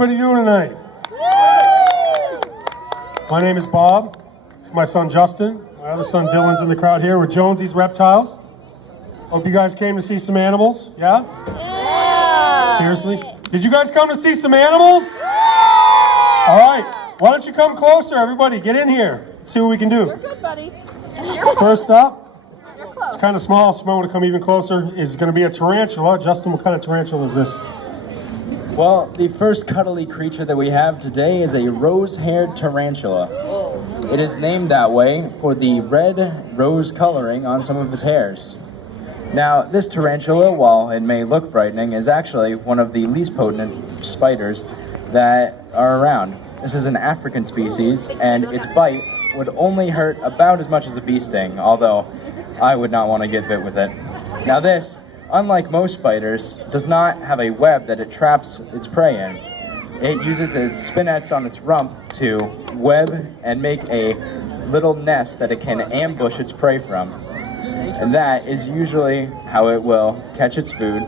everybody doing tonight? My name is Bob. It's my son Justin. My other son Dylan's in the crowd here. We're Jonesy's Reptiles. Hope you guys came to see some animals. Yeah? Yeah. Seriously? Did you guys come to see some animals? Yeah. All right. Why don't you come closer, everybody? Get in here. Let's see what we can do. You're good, buddy. First up, it's kind of small, so you might want to come even closer, is going to be a tarantula. Justin, what kind of tarantula is this? Well, the first cuddly creature that we have today is a rose-haired tarantula. It is named that way for the red rose coloring on some of its hairs. Now, this tarantula, while it may look frightening, is actually one of the least potent spiders that are around. This is an African species, and its bite would only hurt about as much as a bee sting, although I would not want to get bit with it. Now this, unlike most spiders, does not have a web that it traps its prey in. It uses its spinets on its rump to web and make a little nest that it can ambush its prey from. And that is usually how it will catch its food,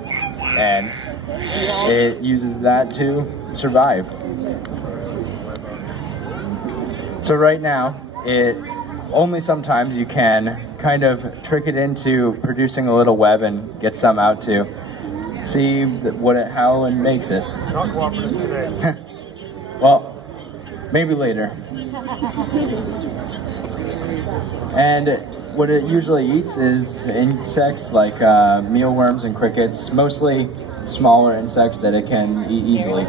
and it uses that to survive. So right now, it only sometimes you can kind of trick it into producing a little web and get some out to see how it makes it. Not cooperative today. Well, maybe later. And what it usually eats is insects like mealworms and crickets, mostly smaller insects that it can eat easily.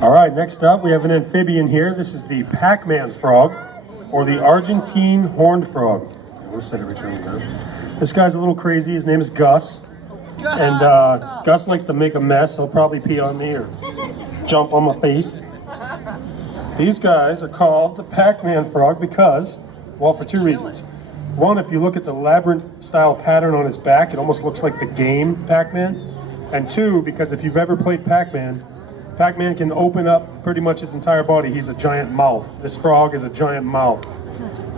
All right, next up we have an amphibian here. This is the Pac-Man frog, or the Argentine horned frog. I want to set everything down. This guy's a little crazy. His name is Gus. And Gus likes to make a mess. He'll probably pee on me or jump on my face. These guys are called the Pac-Man frog because, well, for two reasons. One, if you look at the labyrinth-style pattern on his back, it almost looks like the game Pac-Man. And two, because if you've ever played Pac-Man, Pac-Man can open up pretty much his entire body. He's a giant mouth. This frog is a giant mouth.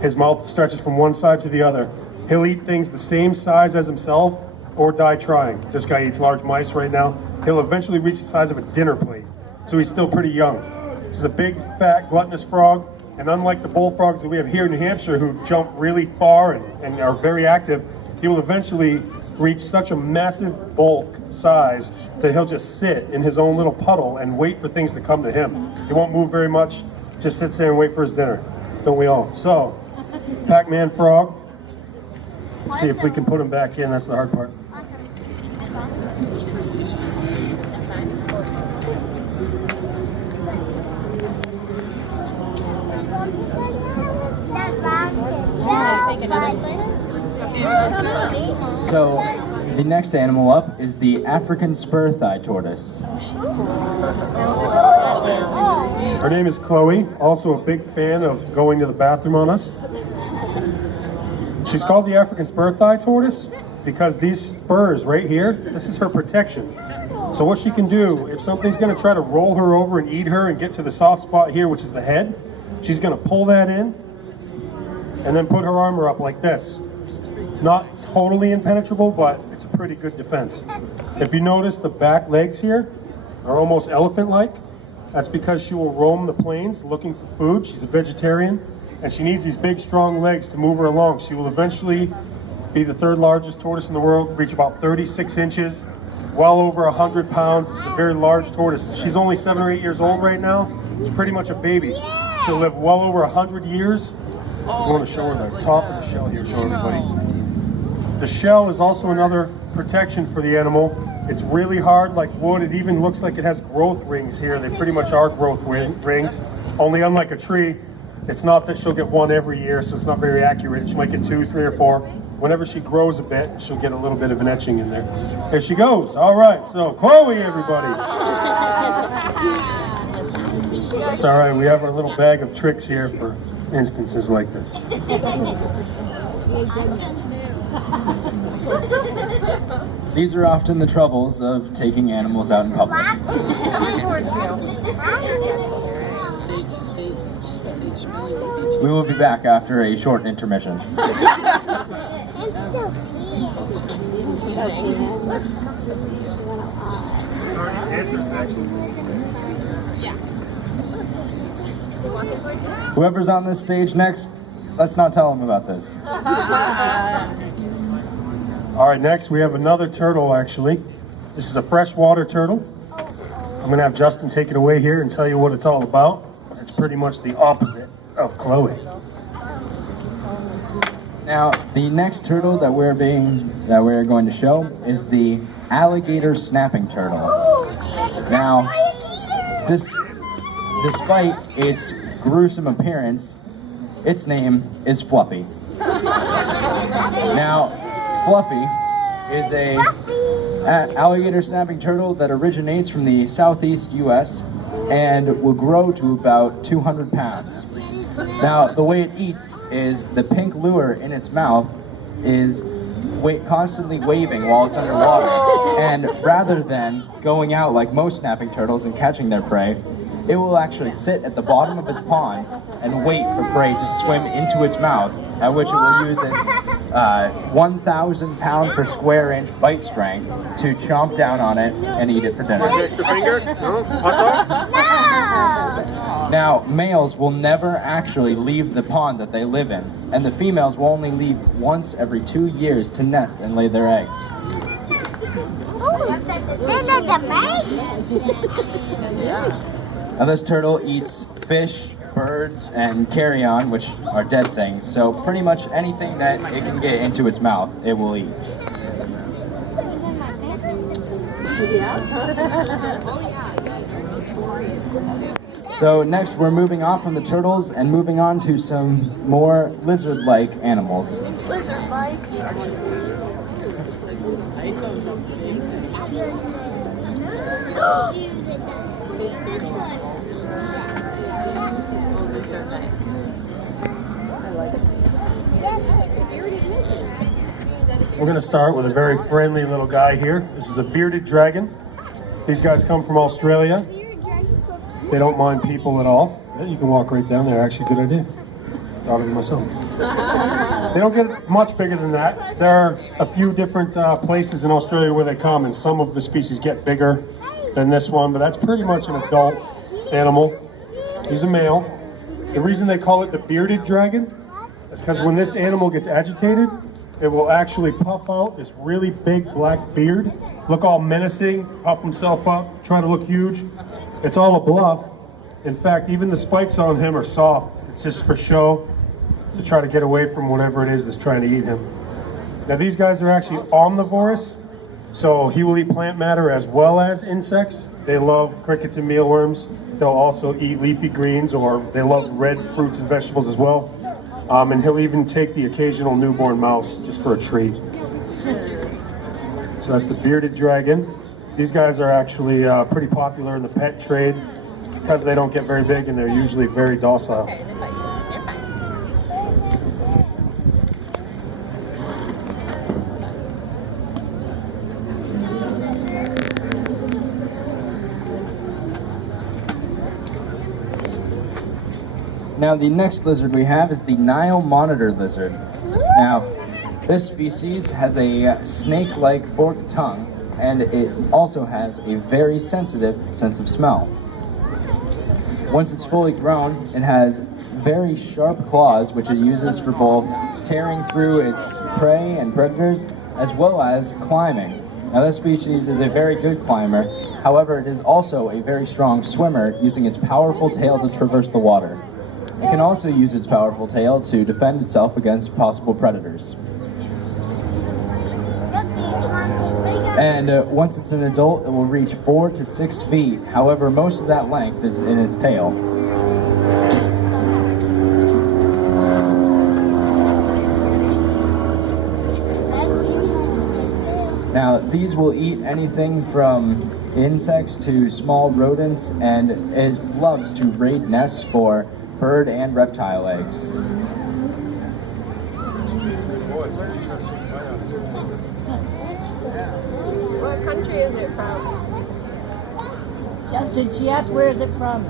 His mouth stretches from one side to the other. He'll eat things the same size as himself or die trying. This guy eats large mice right now. He'll eventually reach the size of a dinner plate. So he's still pretty young. This is a big, fat, gluttonous frog. And unlike the bullfrogs that we have here in New Hampshire who jump really far and are very active, he will eventually reach such a massive bulk size that he'll just sit in his own little puddle and wait for things to come to him. He won't move very much, just sits there and wait for his dinner. Don't we all? So, Pac-Man frog. Let's see if we can put him back in. That's the hard part. So, the next animal up is the African spur-thigh tortoise. Her name is Chloe, also a big fan of going to the bathroom on us. She's called the African spur-thigh tortoise because these spurs right here, this is her protection. So what she can do, if something's going to try to roll her over and eat her and get to the soft spot here, which is the head, she's going to pull that in and then put her armor up like this. Not totally impenetrable, but it's a pretty good defense. If you notice, the back legs here are almost elephant-like. That's because she will roam the plains looking for food. She's a vegetarian, and she needs these big, strong legs to move her along. She will eventually be the third largest tortoise in the world, reach about 36 inches, well over 100 pounds. It's a very large tortoise. She's only 7 or 8 years old right now. She's pretty much a baby. She'll live well over 100 years. I want to show her the top of the shell here, show everybody. The shell is also another protection for the animal. It's really hard like wood. It even looks like it has growth rings here. They pretty much are growth rings. Only unlike a tree, it's not that she'll get one every year, so it's not very accurate. She might get 2, 3, or 4. Whenever she grows a bit, she'll get a little bit of an etching in there. There she goes. All right, so Chloe, everybody. It's all right. We have our little bag of tricks here for instances like this. These are often the troubles of taking animals out in public. We will be back after a short intermission. Whoever's on this stage next, let's not tell them about this. All right, next we have another turtle, actually. This is a freshwater turtle. I'm gonna have Justin take it away here and tell you what it's all about. It's pretty much the opposite of Chloe. Now, the next turtle that we're going to show is the alligator snapping turtle. Now, despite its gruesome appearance, its name is Fluffy. Now, Fluffy is a alligator snapping turtle that originates from the southeast U.S. and will grow to about 200 pounds. Now, the way it eats is the pink lure in its mouth is constantly waving while it's underwater. And rather than going out like most snapping turtles and catching their prey, it will actually sit at the bottom of its pond and wait for prey to swim into its mouth, at which it will use its 1,000 pound per square inch bite strength to chomp down on it and eat it for dinner. Extra finger? No? Hot dog? Now, males will never actually leave the pond that they live in, and the females will only leave once every 2 years to nest and lay their eggs. Now, this turtle eats fish, birds, and carrion, which are dead things, so pretty much anything that it can get into its mouth, it will eat. So next we're moving off from the turtles and moving on to some more lizard-like animals. Lizard-like? We're going to start with a very friendly little guy here. This is a bearded dragon. These guys come from Australia. They don't mind people at all. Yeah, you can walk right down there. Actually, good idea. Thought of it myself. They don't get much bigger than that. There are a few different places in Australia where they come, and some of the species get bigger than this one, but that's pretty much an adult animal. He's a male. The reason they call it the bearded dragon is because when this animal gets agitated, it will actually puff out this really big black beard, look all menacing, puff himself up, try to look huge. It's all a bluff. In fact, even the spikes on him are soft. It's just for show to try to get away from whatever it is that's trying to eat him. Now these guys are actually omnivorous, so he will eat plant matter as well as insects. They love crickets and mealworms. They'll also eat leafy greens, or they love red fruits and vegetables as well. And he'll even take the occasional newborn mouse just for a treat. So that's the bearded dragon. These guys are actually pretty popular in the pet trade because they don't get very big and they're usually very docile. Now the next lizard we have is the Nile monitor lizard. Now this species has a snake-like forked tongue, and it also has a very sensitive sense of smell. Once it's fully grown, it has very sharp claws which it uses for both tearing through its prey and predators as well as climbing. Now this species is a very good climber, however it is also a very strong swimmer, using its powerful tail to traverse the water. It can also use its powerful tail to defend itself against possible predators. And once it's an adult, it will reach 4 to 6 feet. However, most of that length is in its tail. Now, these will eat anything from insects to small rodents, and it loves to raid nests for bird and reptile eggs. country is it from? Justin, she asked where is it from?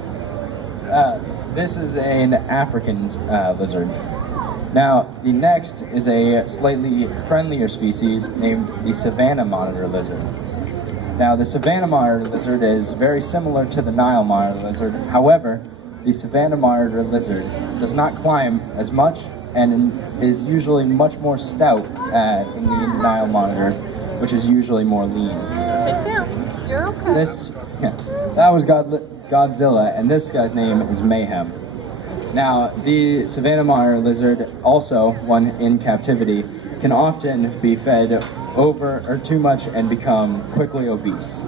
This is an African lizard. Now, the next is a slightly friendlier species named the Savannah monitor lizard. Now, the Savannah monitor lizard is very similar to the Nile monitor lizard. However, the Savannah monitor lizard does not climb as much and is usually much more stout than the Nile monitor, which is usually more lean. Sit down. You're okay. That was Godzilla, and this guy's name is Mayhem. Now, the Savannah monitor lizard, also one in captivity, can often be fed over or too much and become quickly obese.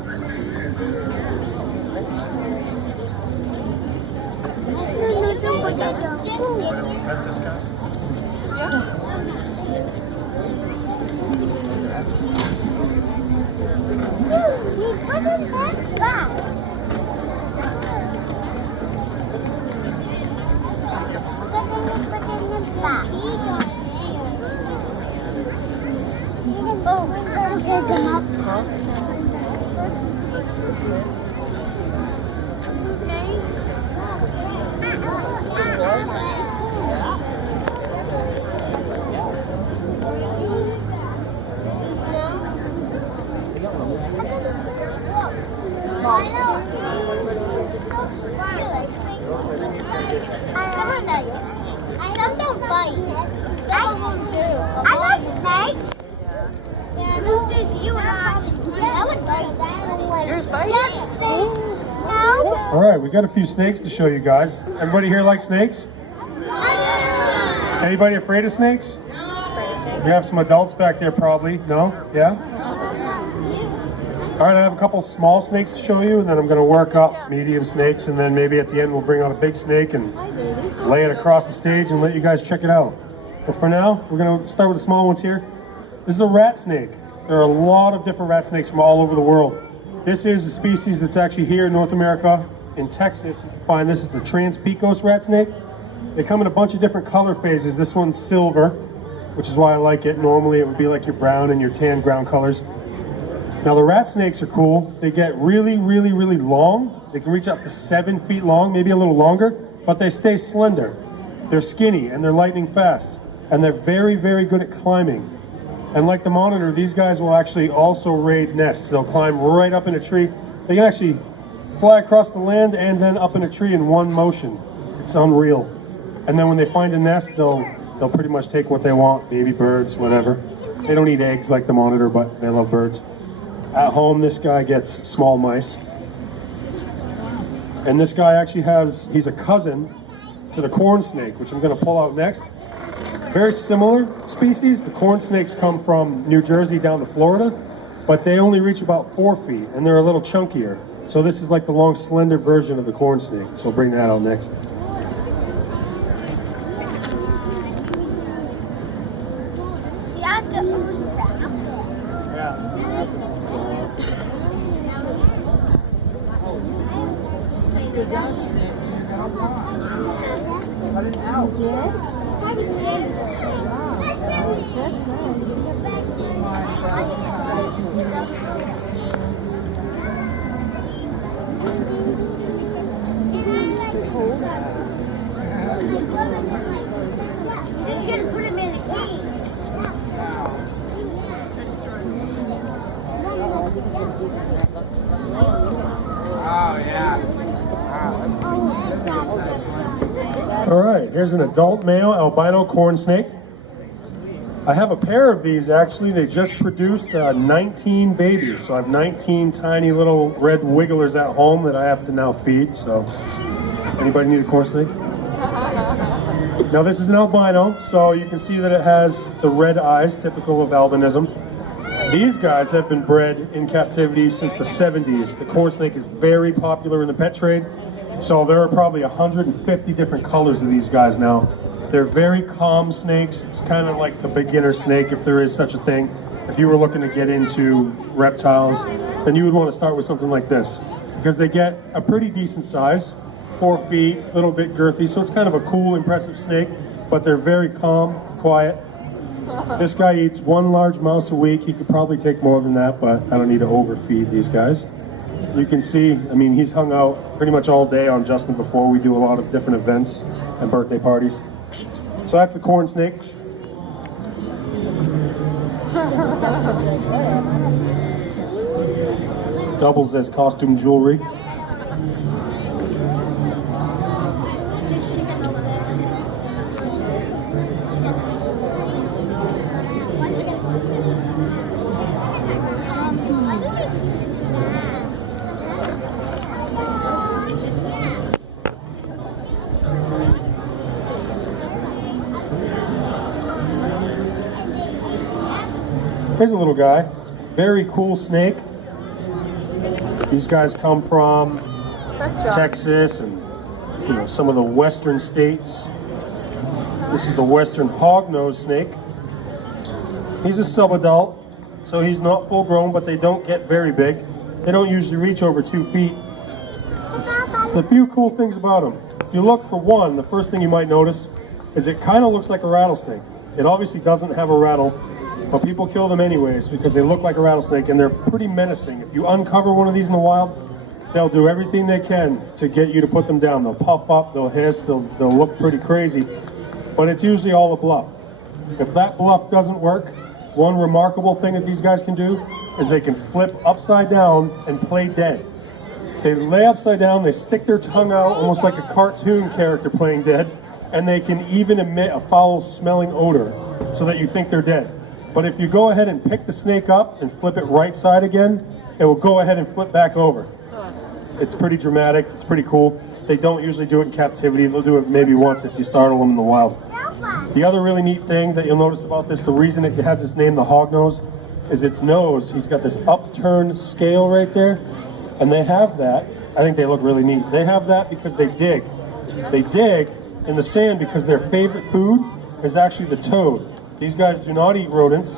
All right, we got a few snakes to show you guys. Everybody here like snakes? Anybody afraid of snakes? We have some adults back there probably. No? Yeah? All right, I have a couple small snakes to show you, and then I'm going to work up medium snakes, and then maybe at the end we'll bring out a big snake and lay it across the stage and let you guys check it out. But for now, we're going to start with the small ones here. This is a rat snake. There are a lot of different rat snakes from all over the world. This is a species that's actually here in North America. In Texas, you can find this. It's a Trans-Pecos rat snake. They come in a bunch of different color phases. This one's silver, which is why I like it. Normally it would be like your brown and your tan ground colors. Now the rat snakes are cool. They get really, really, really long. They can reach up to 7 feet long, maybe a little longer, but they stay slender. They're skinny and they're lightning fast. And they're very, very good at climbing. And like the monitor, these guys will actually also raid nests. They'll climb right up in a tree. They can actually fly across the land and then up in a tree in one motion. It's unreal. And then when they find a nest, they'll pretty much take what they want, baby birds, whatever. They don't eat eggs like the monitor, but they love birds. At home, this guy gets small mice. And this guy actually he's a cousin to the corn snake, which I'm going to pull out next. Very similar species. The corn snakes come from New Jersey down to Florida, but they only reach about 4 feet, and they're a little chunkier. So this is like the long, slender version of the corn snake. So we'll bring that out next. All right, here's an adult male albino corn snake. I have a pair of these actually. They just produced 19 babies. So I have 19 tiny little red wigglers at home that I have to now feed. So anybody need a corn snake? Now this is an albino, so you can see that it has the red eyes, typical of albinism. These guys have been bred in captivity since the 70s. The corn snake is very popular in the pet trade. So there are probably 150 different colors of these guys now. They're very calm snakes. It's kind of like the beginner snake, if there is such a thing. If you were looking to get into reptiles, then you would want to start with something like this, because they get a pretty decent size, 4 feet, a little bit girthy. So it's kind of a cool, impressive snake, but they're very calm, quiet. This guy eats one large mouse a week. He could probably take more than that, but I don't need to overfeed these guys. You can see, I mean, he's hung out pretty much all day on Justin before. We do a lot of different events and birthday parties. So that's the corn snake. Doubles as costume jewelry. Here's a little guy, very cool snake. These guys come from Texas and some of the western states. This is the western hognose snake. He's a subadult, so he's not full grown, but they don't get very big. They don't usually reach over 2 feet. There's a few cool things about them. If you look for one, the first thing you might notice is it kind of looks like a rattlesnake. It obviously doesn't have a rattle, but people kill them anyways because they look like a rattlesnake and they're pretty menacing. If you uncover one of these in the wild, they'll do everything they can to get you to put them down. They'll puff up, they'll hiss, they'll look pretty crazy, but it's usually all a bluff. If that bluff doesn't work, one remarkable thing that these guys can do is they can flip upside down and play dead. They lay upside down, they stick their tongue out almost like a cartoon character playing dead, and they can even emit a foul smelling odor so that you think they're dead. But if you go ahead and pick the snake up and flip it right side again, it will go ahead and flip back over. It's pretty dramatic, it's pretty cool. They don't usually do it in captivity, they'll do it maybe once if you startle them in the wild. The other really neat thing that you'll notice about this, the reason it has its name, the hognose, is its nose. He's got this upturned scale right there, and they have that. I think they look really neat. They have that because they dig. They dig in the sand because their favorite food is actually the toad. These guys do not eat rodents.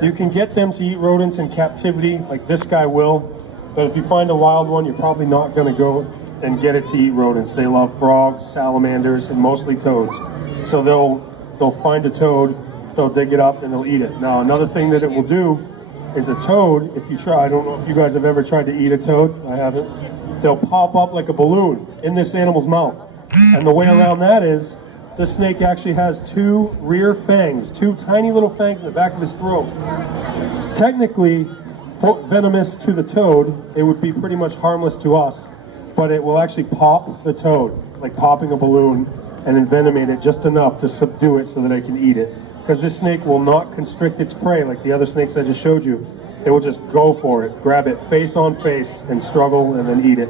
You can get them to eat rodents in captivity, like this guy will, but if you find a wild one, you're probably not going to go and get it to eat rodents. They love frogs, salamanders, and mostly toads. So they'll find a toad, they'll dig it up, and they'll eat it. Now, another thing that it will do is a toad, if you try, I don't know if you guys have ever tried to eat a toad, I haven't, they'll pop up like a balloon in this animal's mouth. And the way around that is, this snake actually has 2 rear fangs, 2 tiny little fangs in the back of his throat. Technically, venomous to the toad, it would be pretty much harmless to us, but it will actually pop the toad, like popping a balloon, and envenomate it just enough to subdue it so that it can eat it. Because this snake will not constrict its prey like the other snakes I just showed you. It will just go for it, grab it face on face, and struggle, and then eat it.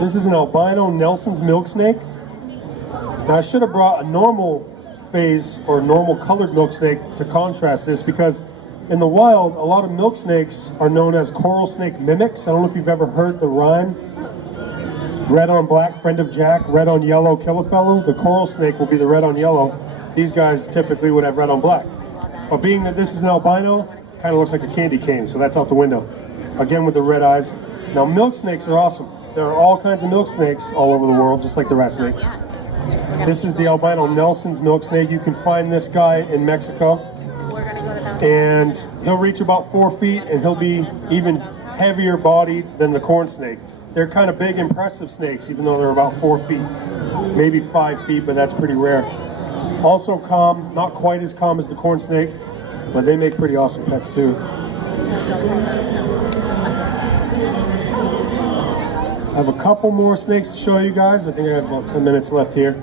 This is an albino Nelson's milk snake. Now I should have brought a normal phase or normal colored milk snake to contrast this, because in the wild, a lot of milk snakes are known as coral snake mimics. I don't know if you've ever heard the rhyme. Red on black, friend of Jack, red on yellow, kill a fellow. The coral snake will be the red on yellow. These guys typically would have red on black. But being that this is an albino, kind of looks like a candy cane, so that's out the window. Again with the red eyes. Now milk snakes are awesome. There are all kinds of milk snakes all over the world, just like the rat snake. This is the albino Nelson's milk snake. You can find this guy in Mexico. And he'll reach about 4 feet, and he'll be even heavier bodied than the corn snake. They're kind of big, impressive snakes, even though they're about 4 feet, maybe 5 feet, but that's pretty rare. Also calm, not quite as calm as the corn snake, but they make pretty awesome pets too. I have a couple more snakes to show you guys. I think I have about 10 minutes left here.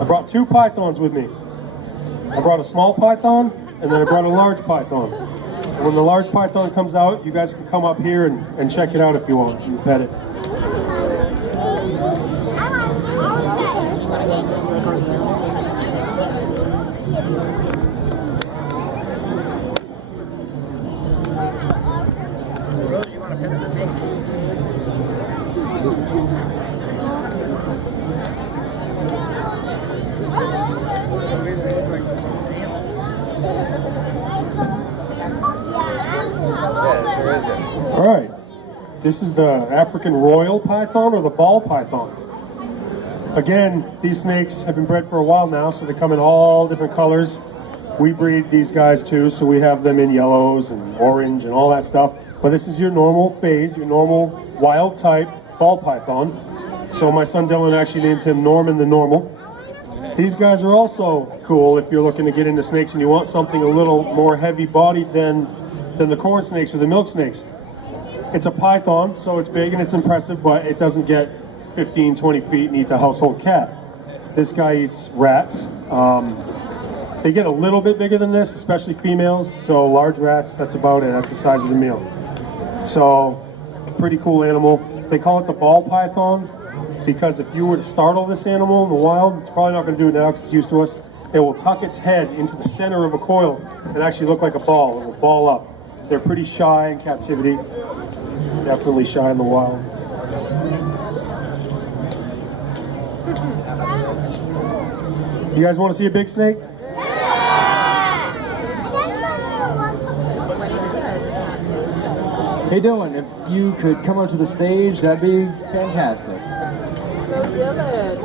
I brought 2 pythons with me. I brought a small python, and then I brought a large python. And when the large python comes out, you guys can come up here and check it out if you want, and pet it. All right, this is the African royal python or the ball python. Again, these snakes have been bred for a while now, so they come in all different colors. We breed these guys too, so we have them in yellows and orange and all that stuff. But this is your normal phase, your normal wild type ball python. So my son Dylan actually named him Norman the Normal. These guys are also cool if you're looking to get into snakes and you want something a little more heavy bodied than the corn snakes or the milk snakes. It's a python, so it's big and it's impressive, but it doesn't get 15, 20 feet and eat the household cat. This guy eats rats. They get a little bit bigger than this, especially females, so large rats, that's about it, that's the size of the meal. So, pretty cool animal. They call it the ball python because if you were to startle this animal in the wild, it's probably not going to do it now because it's used to us, it will tuck its head into the center of a coil and actually look like a ball. It will ball up. They're pretty shy in captivity, definitely shy in the wild. You guys want to see a big snake? Hey Dylan, if you could come up to the stage, that'd be fantastic. Go Dylan.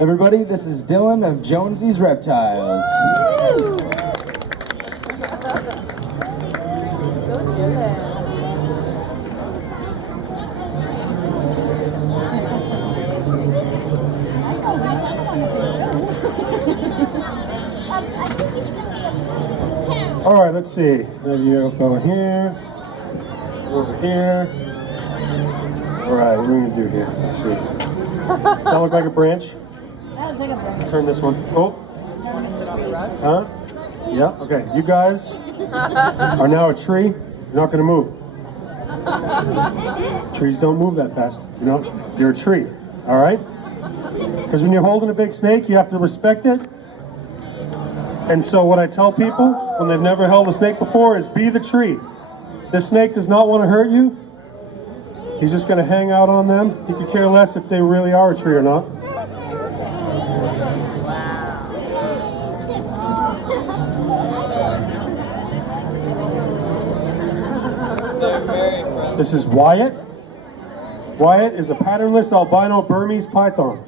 Everybody, this is Dylan of Jonesy's Reptiles. Go Dylan. All right, let's see. There you go, over here, over here. All right, what are we gonna do here? Let's see. Does that look like a branch? Turn this one. Oh. Huh? Yeah, okay. You guys are now a tree. You're not gonna move. Trees don't move that fast. You know, you're a tree, all right? Because when you're holding a big snake, you have to respect it. And so what I tell people when they've never held a snake before is be the tree. This snake does not want to hurt you. He's just going to hang out on them. He could care less if they really are a tree or not. This is Wyatt. Wyatt is a patternless albino Burmese python.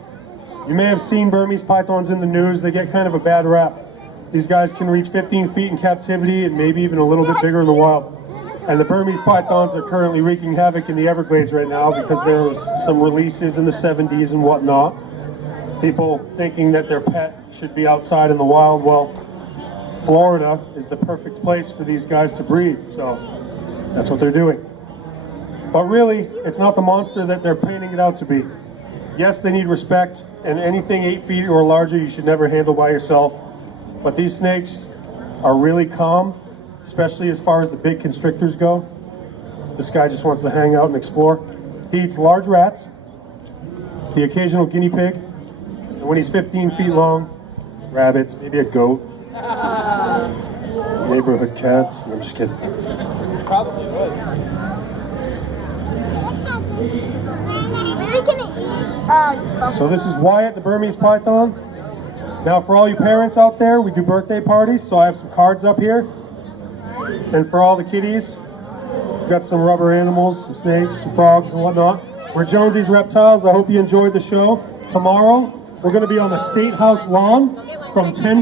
You may have seen Burmese pythons in the news. They get kind of a bad rap. These guys can reach 15 feet in captivity and maybe even a little bit bigger in the wild. And the Burmese pythons are currently wreaking havoc in the Everglades right now because there was some releases in the 70s and whatnot. People thinking that their pet should be outside in the wild. Well, Florida is the perfect place for these guys to breed, so that's what they're doing. But really, it's not the monster that they're painting it out to be. Yes, they need respect, and anything 8 feet or larger you should never handle by yourself. But these snakes are really calm, especially as far as the big constrictors go. This guy just wants to hang out and explore. He eats large rats, the occasional guinea pig, and when he's 15 feet long, rabbits, maybe a goat, neighborhood cats. I'm just kidding. Probably would. So this is Wyatt, the Burmese python. Now for all you parents out there, we do birthday parties, so I have some cards up here. And for all the kiddies, we've got some rubber animals, some snakes, some frogs and whatnot. We're Jonesy's Reptiles. I hope you enjoyed the show. Tomorrow, we're going to be on the State House lawn from 10